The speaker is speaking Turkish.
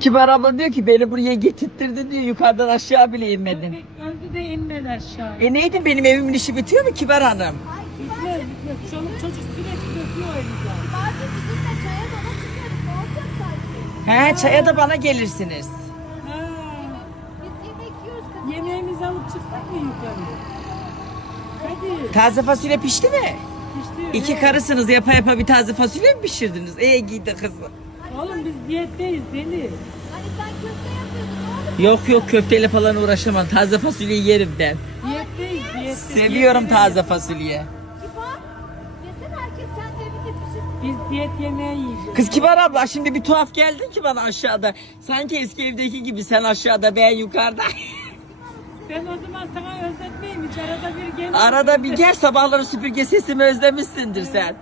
Kibar abla diyor ki beni buraya getirttirdi diyor. Yukarıdan aşağı bile inmedim. Öldü de inmedi aşağı. Neydi benim evimin işi bitiyor mu Kibar Hanım? Bitmez. Çoluk çocuk sürekli döküyor elimizden. Kibarcığım bizimle çaya dala çıkarız. Ne olacak sanki? He, çaya da bana gelirsiniz. Ha. Biz yemek yiyoruz. kadın. Yemeğimizi alıp çıktık mı yukarı? Hadi. Taze fasulye pişti mi? İşte, İki karısınız, yapa yapa bir taze fasulye mi pişirdiniz? Gidi kızım. Oğlum biz diyetteyiz deli. Hani sen köfte yapıyordun. Ne oldu? Yok köfteyle falan uğraşamam. Taze fasulyeyi yerim ben. Diyetteyiz. Seviyorum taze fasulye. Kibar. Yesene herkes kendi evinde pişir. Biz diyet yemeği yiyeceğiz. Kız Kibar abla şimdi bir tuhaf geldin ki bana aşağıda. Sanki eski evdeki gibi sen aşağıda ben yukarıda. Ben o zaman sana özletmeyeyim. Hiç arada bir gel. Arada bir gel, sabahları süpürge sesimi özlemişsindir sen.